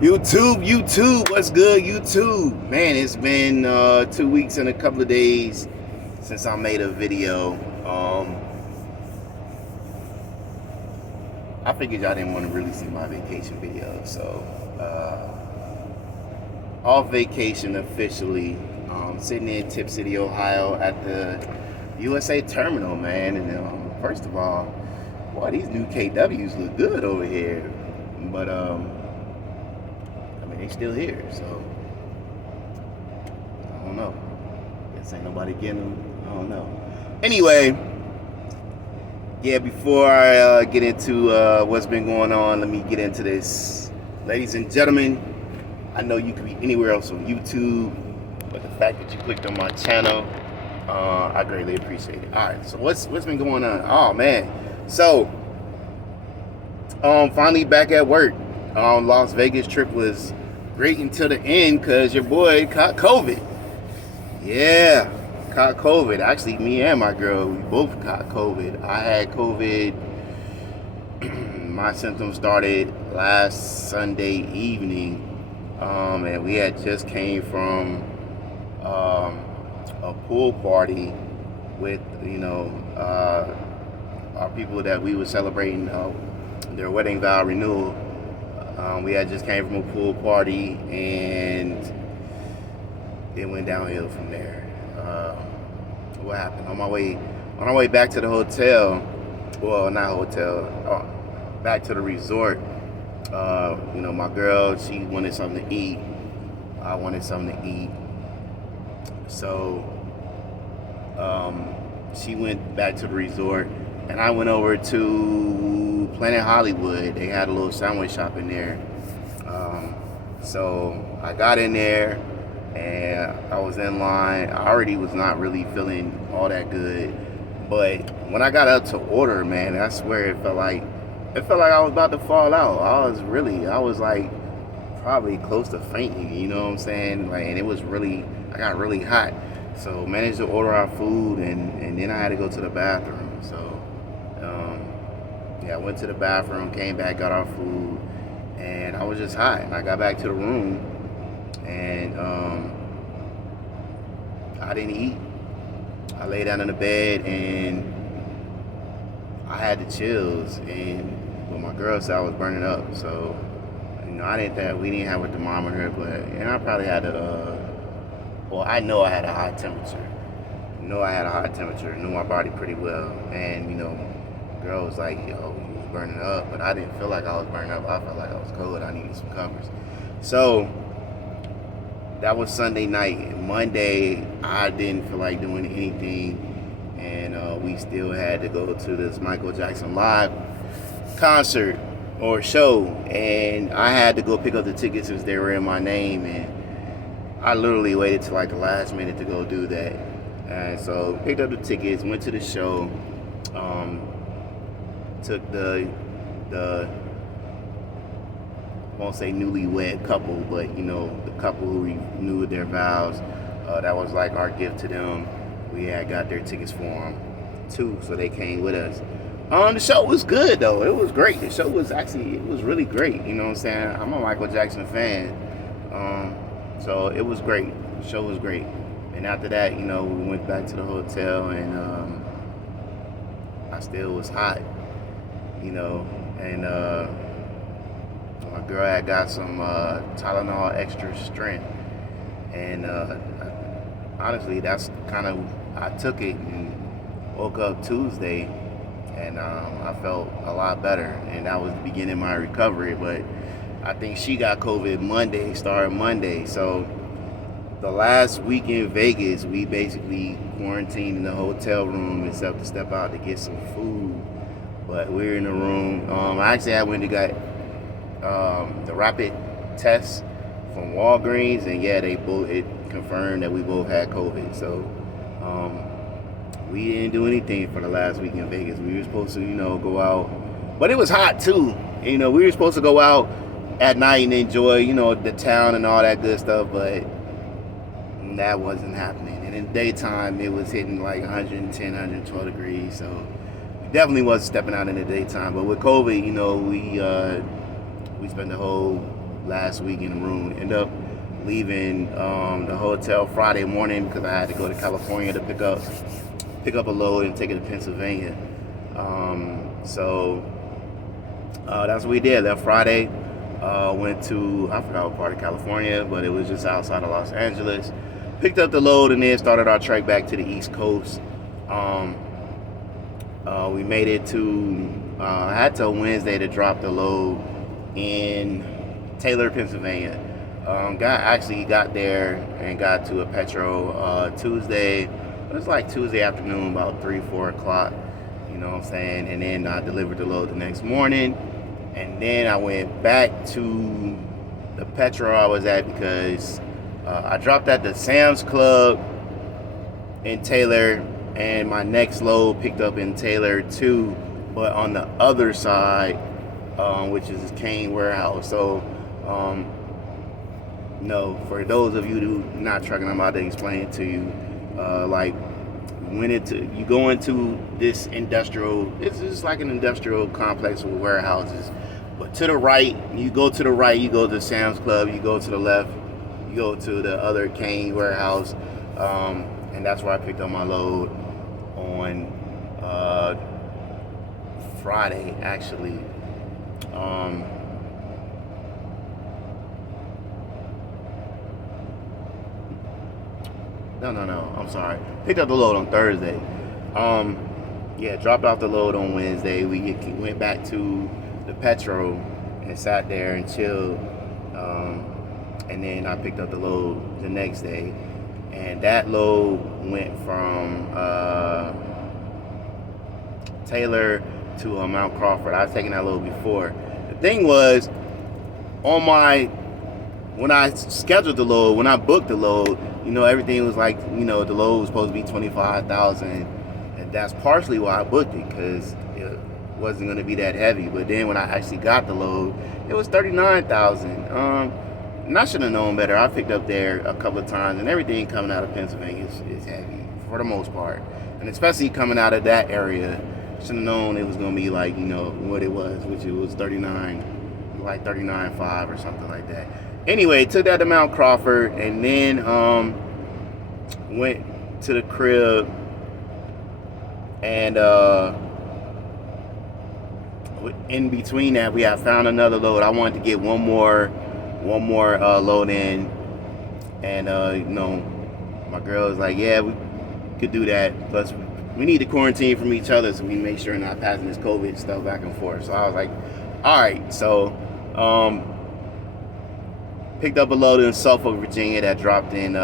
YouTube, what's good, YouTube? Man, it's been 2 weeks and a couple of days since I made a video. I figured y'all didn't want to really see my vacation video, so off vacation officially. Sitting in Tip City, Ohio, at the USA Terminal, man. And first of all, boy, these new KWs look good over here, but I mean, they still here, so I don't know. Guess ain't nobody getting them. I don't know. Anyway, yeah, before I get into what's been going on, let me get into this. Ladies and gentlemen, I know you could be anywhere else on YouTube, but the fact that you clicked on my channel, I greatly appreciate it. All right, so what's been going on? Oh man, so finally back at work. Las Vegas trip was great until the end because your boy caught COVID. Yeah, caught COVID. Actually, me and my girl, we both caught COVID. I had COVID. My symptoms started last Sunday evening, and we had just came from a pool party with our people that we were celebrating their wedding vow renewal. We had just came from a pool party, and it went downhill from there. What happened on our way back to the hotel? Well, not hotel. Back to the resort. My girl, she wanted something to eat. I wanted something to eat. So she went back to the resort, and I went over to Planet Hollywood. They had a little sandwich shop in there. So I got in there, and I was in line. I already was not really feeling all that good, but when I got up to order, man, I swear it felt like I was about to fall out. I was like probably close to fainting, you know what I'm saying? Like, and I got really hot. So managed to order our food, and then I had to go to the bathroom. So I went to the bathroom, came back, got our food, and I was just hot. And I got back to the room, and I didn't eat. I lay down in the bed, and I had the chills, but my girl said I was burning up. So we didn't have a thermometer, and I probably had I know I had a high temperature. Knew my body pretty well. And, girl was like, yo, you was burning up. But I didn't feel like I was burning up. I felt like I was cold. I needed some covers. So that was Sunday night. And Monday, I didn't feel like doing anything. And we still had to go to this Michael Jackson live concert or show. And I had to go pick up the tickets since they were in my name. And I literally waited till like the last minute to go do that. And so picked up the tickets, went to the show, took the I won't say newlywed couple, but the couple who renewed their vows. That was like our gift to them. We had got their tickets for them too, so they came with us. The show was good though. It was great. The show was really great. You know what I'm saying? I'm a Michael Jackson fan. So it was great. The show was great. And after that, we went back to the hotel, and I still was hot, and my girl had got some Tylenol extra strength. And honestly, that's kind of, I took it and woke up Tuesday, and I felt a lot better. And that was the beginning of my recovery. But I think she got COVID started Monday. So the last week in Vegas, we basically quarantined in the hotel room except to step out to get some food. But we were in the room. I went and got the rapid test from Walgreens, and yeah, it confirmed that we both had COVID. So we didn't do anything for the last week in Vegas. We were supposed to, go out, but it was hot too. We were supposed to go out at night and enjoy, the town and all that good stuff, but that wasn't happening. And in the daytime, it was hitting like 110, 112 degrees. So we definitely wasn't stepping out in the daytime. But with COVID, we spent the whole last week in the room. Ended up leaving the hotel Friday morning because I had to go to California to pick up a load and take it to Pennsylvania. So that's what we did. Left Friday, went to, I forgot what part of California, but it was just outside of Los Angeles. Picked up the load and then started our trek back to the East Coast. We made it to, I had till Wednesday to drop the load in Taylor, Pennsylvania. Got there and got to a Petro Tuesday. It was like Tuesday afternoon, about 3-4 o'clock, you know what I'm saying? And then I delivered the load the next morning. And then I went back to the Petro I was at because I dropped at the Sam's Club in Taylor, and my next load picked up in Taylor too, but on the other side, which is Kane Warehouse. So, no, for those of you who are not trucking, I'm about to explain it to you. You go into this industrial, it's just like an industrial complex with warehouses. But to the right, you go to the Sam's Club. You go to the left, you go to the other Kane Warehouse. And that's where I picked up my load on Friday, actually. No, I'm sorry. Picked up the load on Thursday. Dropped off the load on Wednesday. We went back to the Petro and sat there and chilled. And then I picked up the load the next day. And that load went from Taylor to Mount Crawford. I was taking that load before. The thing was, when I scheduled the load, when I booked the load, everything was like, the load was supposed to be $25,000, and that's partially why I booked it, because it wasn't going to be that heavy. But then when I actually got the load, it was $39,000. And I should have known better. I picked up there a couple of times, and everything coming out of Pennsylvania is heavy for the most part, and especially coming out of that area. Should have known it was going to be like, what it was, which it was 39, like 39.5 or something like that. Anyway, took that to Mount Crawford, and then went to the crib, and in between that, we had found another load. I wanted to get one more load in, and my girl was like, yeah, we could do that. Plus, we need to quarantine from each other so we make sure we're not passing this COVID stuff back and forth. So I was like, all right. So picked up a load in Suffolk, Virginia that dropped in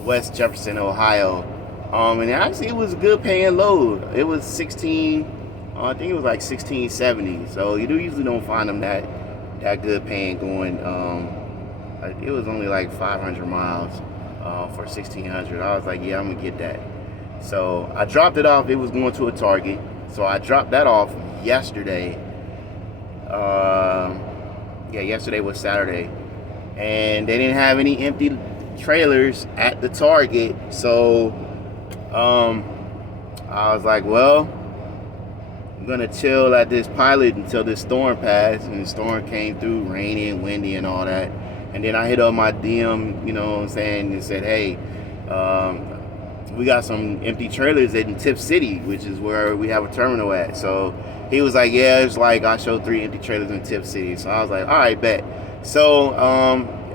West Jefferson, Ohio. And actually it was a good paying load. It was I think it was like $16.70. So you usually don't find them that good paying going. It was only like 500 miles for $1,600. I was like, yeah, I'm gonna get that. So I dropped it off. It was going to a Target. So I dropped that off yesterday. Yesterday was Saturday, and they didn't have any empty trailers at the Target. So I was like, well, I'm gonna chill at this Pilot until this storm passed. And the storm came through, rainy and windy and all that. And then I hit up my DM, and said, hey, we got some empty trailers in Tip City, which is where we have a terminal at. So he was like, yeah, it's like I showed 3 empty trailers in Tip City. So I was like, all right, bet. So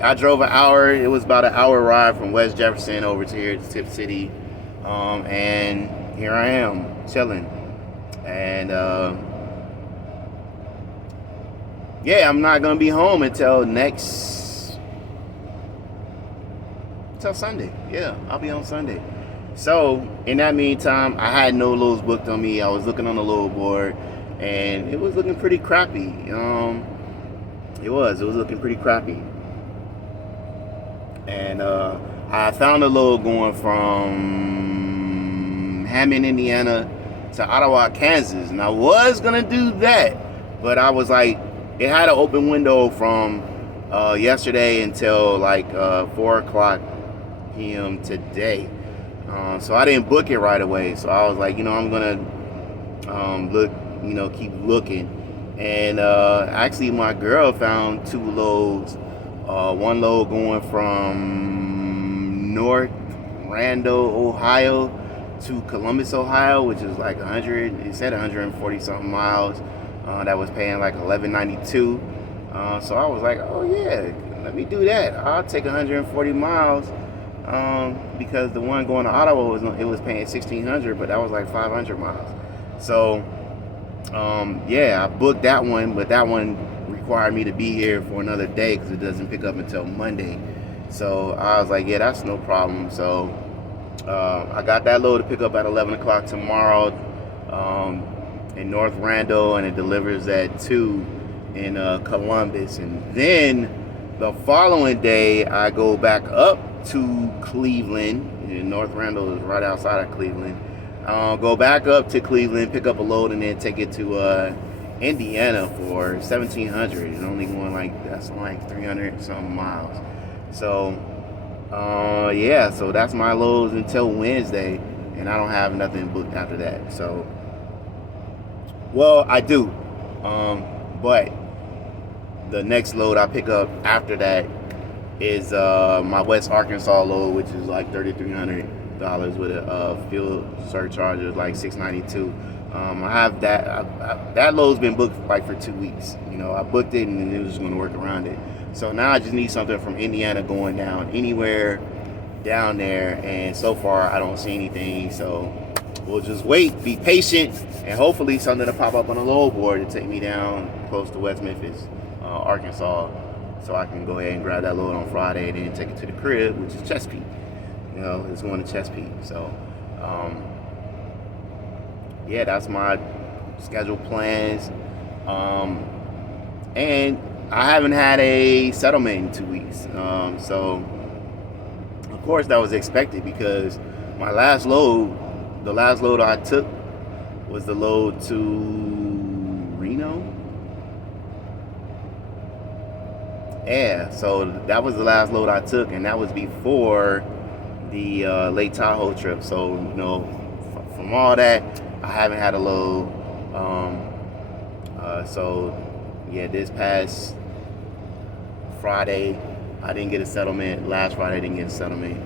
I drove an hour. It was about an hour ride from West Jefferson over to here to Tip City. And here I am chilling. And I'm not going to be home until Sunday. Yeah, I'll be on Sunday. So in that meantime, I had no loads booked on me. I was looking on the load board, and it was looking pretty crappy. It was looking pretty crappy. And I found a load going from Hammond, Indiana to Ottawa, Kansas, and I was gonna do that, but I was like, it had an open window from yesterday until like 4 o'clock p.m. today. So I didn't book it right away. So I was like, I'm gonna look, keep looking. And actually, my girl found two loads. One load going from North Randall, Ohio to Columbus, Ohio, which is like 100. It said 140 something miles. That was paying like 11.92. So I was like, oh yeah, let me do that. I'll take 140 miles. Because the one going to Ottawa was paying 1,600, but that was like 500 miles. So yeah, I booked that one, but that one required me to be here for another day because it doesn't pick up until Monday. So I was like, yeah, that's no problem. So I got that load to pick up at 11 o'clock tomorrow in North Randall, and it delivers at 2 in Columbus. And then the following day, I go back up to Cleveland. And North Randall is right outside of Cleveland. Go back up to Cleveland, pick up a load, and then take it to Indiana for 1,700. It's only going that's like 300 something miles. So yeah, so that's my loads until Wednesday, and I don't have nothing booked after that. So, well, I do, but the next load I pick up after that is my West Arkansas load, which is like $3,300 with a fuel surcharge of like $692. I have that. That load's been booked like for 2 weeks. I booked it and it was just going to work around it. So now I just need something from Indiana going down anywhere down there, and so far I don't see anything. So we'll just wait, be patient, and hopefully something to pop up on a load board to take me down close to West Memphis, Arkansas, so I can go ahead and grab that load on Friday and then take it to the crib, which is Chesapeake. It's going to Chesapeake. So yeah, that's my scheduled plans. And I haven't had a settlement in 2 weeks. So of course that was expected, because my last load, the last load I took was the load to Reno. Yeah, so that was the last load I took, and that was before the Lake Tahoe trip. So from all that, I haven't had a load. So yeah, this past Friday I didn't get a settlement. Last Friday I didn't get a settlement.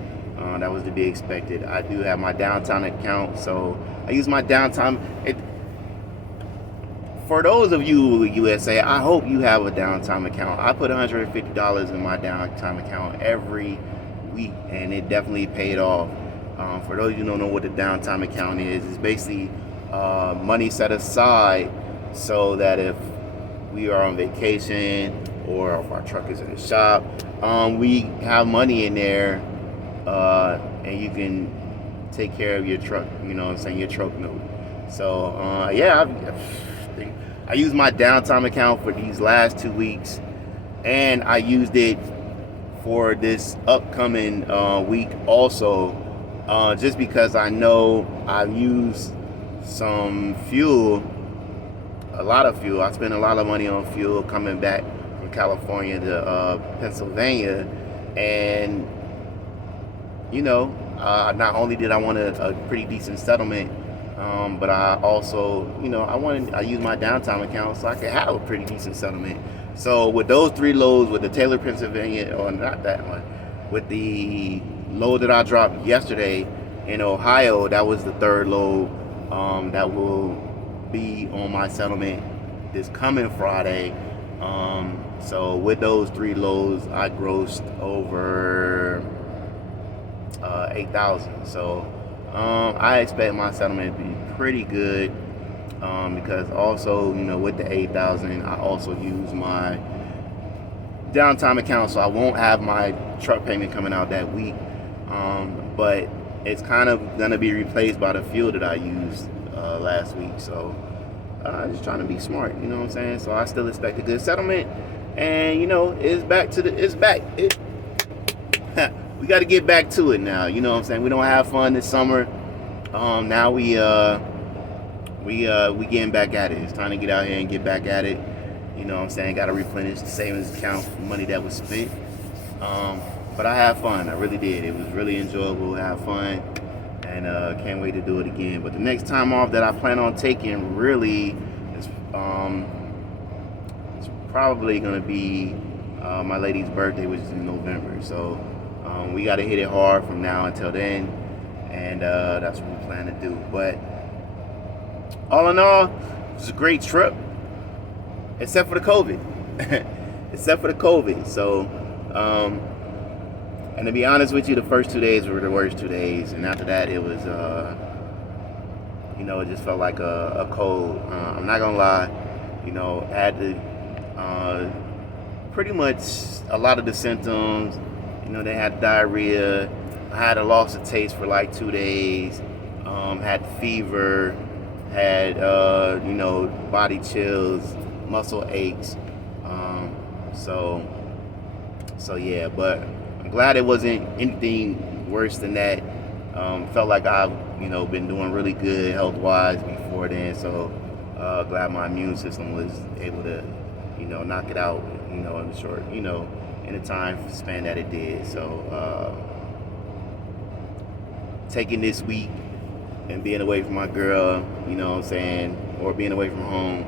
That was to be expected. I do have my downtown account, so I use my downtime. For those of you USA, I hope you have a downtime account. I put $150 in my downtime account every week, and it definitely paid off. For those of you who don't know what the downtime account is, it's basically money set aside so that if we are on vacation or if our truck is in the shop, we have money in there, and you can take care of your truck, your truck note. So yeah, I used my downtime account for these last 2 weeks, and I used it for this upcoming week also, just because I know I've used some fuel, a lot of fuel. I spent a lot of money on fuel coming back from California to Pennsylvania, and not only did I want a pretty decent settlement, but I also, I used my downtime account so I could have a pretty decent settlement. So with those 3 loads, with the Taylor, Pennsylvania, or not that one, with the load that I dropped yesterday in Ohio, that was the 3rd load that will be on my settlement this coming Friday. So with those 3 loads, I grossed over $8,000. So I expect my settlement to be pretty good, because also, with the $8,000, I also use my downtime account, so I won't have my truck payment coming out that week. But it's kind of gonna be replaced by the fuel that I used last week. So I'm just trying to be smart, you know what I'm saying? So I still expect a good settlement, and it's back. We got to get back to it now. You know what I'm saying? We don't have fun this summer. Now we getting back at it. It's time to get out here and get back at it. You know what I'm saying? Got to replenish the savings account for money that was spent. But I had fun. I really did. It was really enjoyable. I had fun, and can't wait to do it again. But the next time off that I plan on taking really is probably gonna be my lady's birthday, which is in November. So we got to hit it hard from now until then, and that's what we plan to do. But all in all, it was a great trip, except for the COVID. Except for the COVID. So, and to be honest with you, the first 2 days were the worst 2 days, and after that, it was, it just felt like a cold. I'm not gonna lie, I had to pretty much a lot of the symptoms. They had diarrhea. I had a loss of taste for like 2 days. Had fever. Had body chills, muscle aches. So yeah, but I'm glad it wasn't anything worse than that. Felt like I've been doing really good health wise before then. So glad my immune system was able to knock it out in the short in the time span that it did. So taking this week and being away from my girl, or being away from home,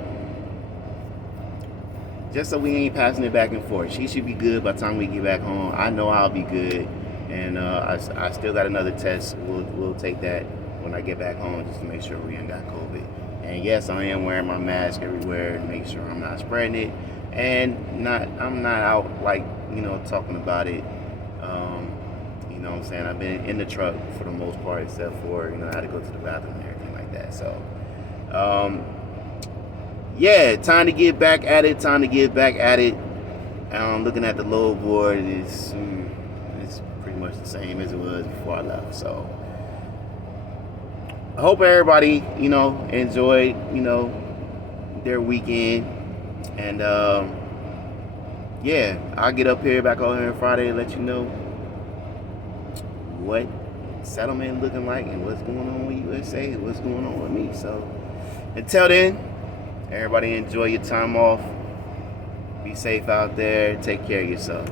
just so we ain't passing it back and forth. She should be good by the time we get back home. I know I'll be good, and I still got another test. We'll take that when I get back home just to make sure we ain't got COVID. And yes, I am wearing my mask everywhere to make sure I'm not spreading it, and I'm not out like talking about it. I've been in the truck for the most part, except for I had to go to the bathroom and everything like that. So yeah, time to get back at it. Looking at the load board, it's pretty much the same as it was before I left. So I hope everybody enjoyed their weekend, and yeah, I'll get up here back on here Friday and let you know what settlement looking like and what's going on with USA, what's going on with me. So until then, everybody enjoy your time off. Be safe out there. Take care of yourself.